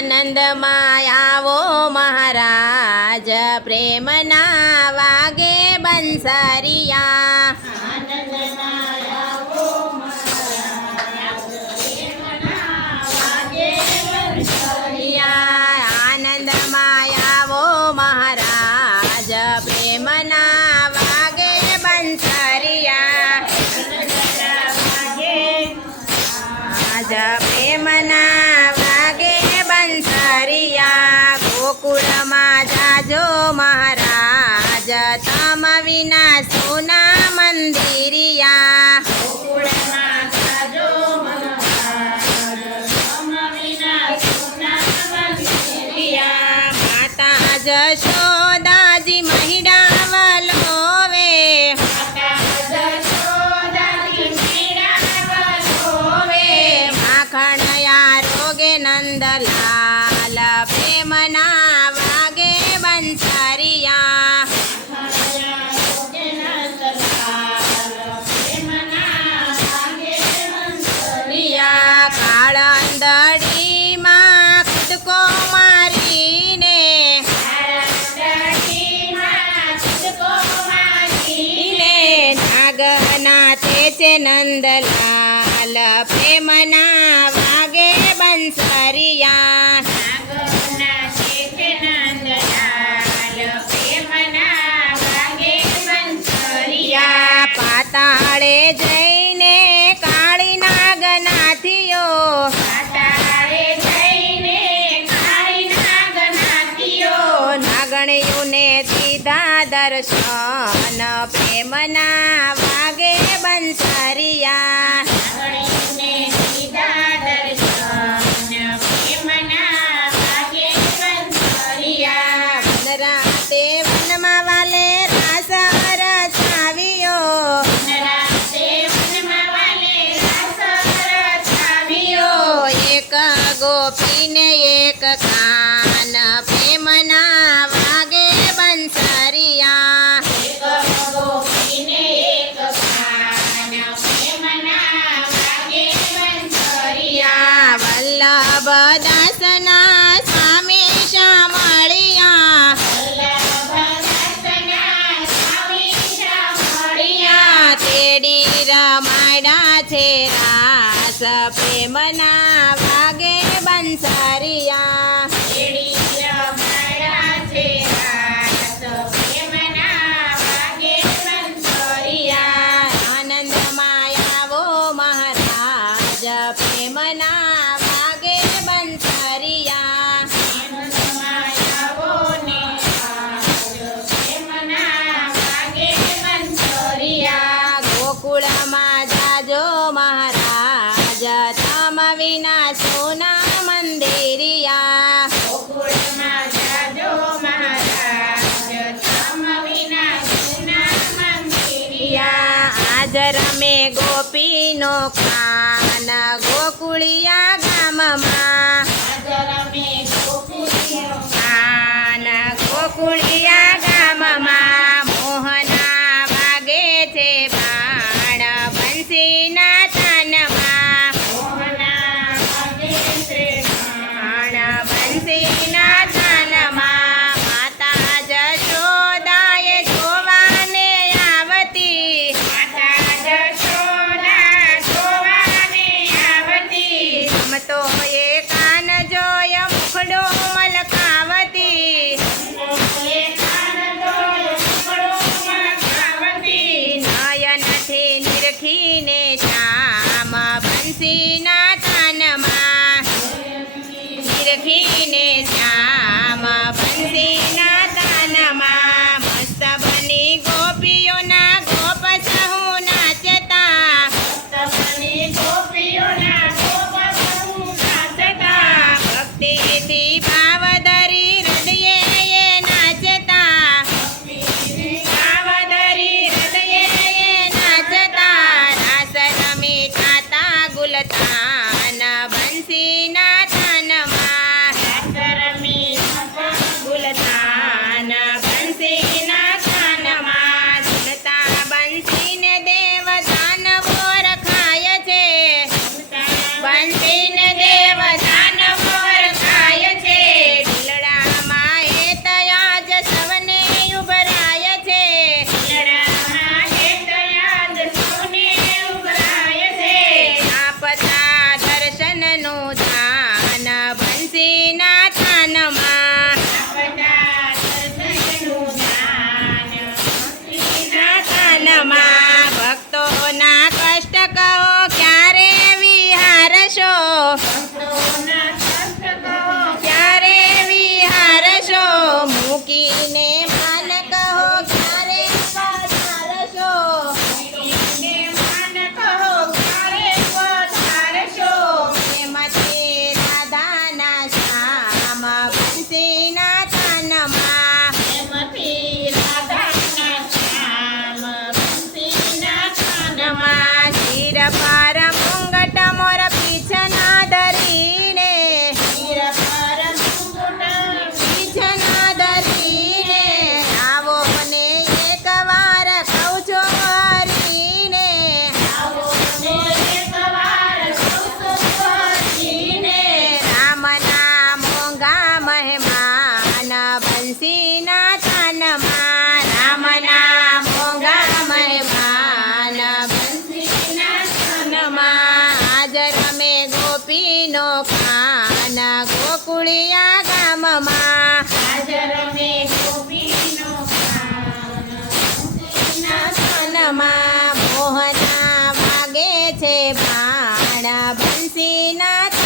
આનંદમાં આવો મહારાજ પ્રેમના વાગે બંસરિયા આનંદમાં આવો મહારાજ પ્રેમના વાગે બંસરિયા આજ પ્રેમના વાગે બંસરિયા ગોકુળમાં જાજો મહારાજ તમ વિના સોના મંદિરિયા માતા જશોદાજી મહિડા વલોવે માખણયા રોગે નંદલાલ પ્રેમના વાગે બંસરિયા કાળંદડીમાં કૂદકો મારીને નાગનાથે છે નંદલાલ પ્રેમના વાગે બંસરિયા પાતાળે જઈને કાળી નાગનાથીઓ નાગણીઓને દીધા દર્શન પ્રેમના વાગે બંસરિયા વનરાતે વનમાં વાલે રાસ રચાવ્યો એક ગોપીને એક કાન પ્રેમના વાગે બંસરિયા વલ્લભ દાસના સ્વામી શામળિયા તેડી રમાડા છે રાસ પ્રેમના વાગે બંસરિયા આનંદમાં આવો મહારાજ પ્રેમના વાગે બંસરિયા ગોકુળમાં જાજો મહારાજ તમ વિના સોના મંદિરિયા આજ રમે ગોપીનો ખાન ગોકુળિયા ગામમાં ખાન ગોકુળિયા ગામમાં મોહના વાગે છે બાણ બંસીના તાનમાં બાણ બંસીના તાનમાં માતા જશોદાએ જોવાને આવતી તો એકા ગોપીનો ખાન ગોકુળિયા ગામમાં હાજર મે ગોપીનો ખાનમાં મોહના વાગે છે બાણ બંસીના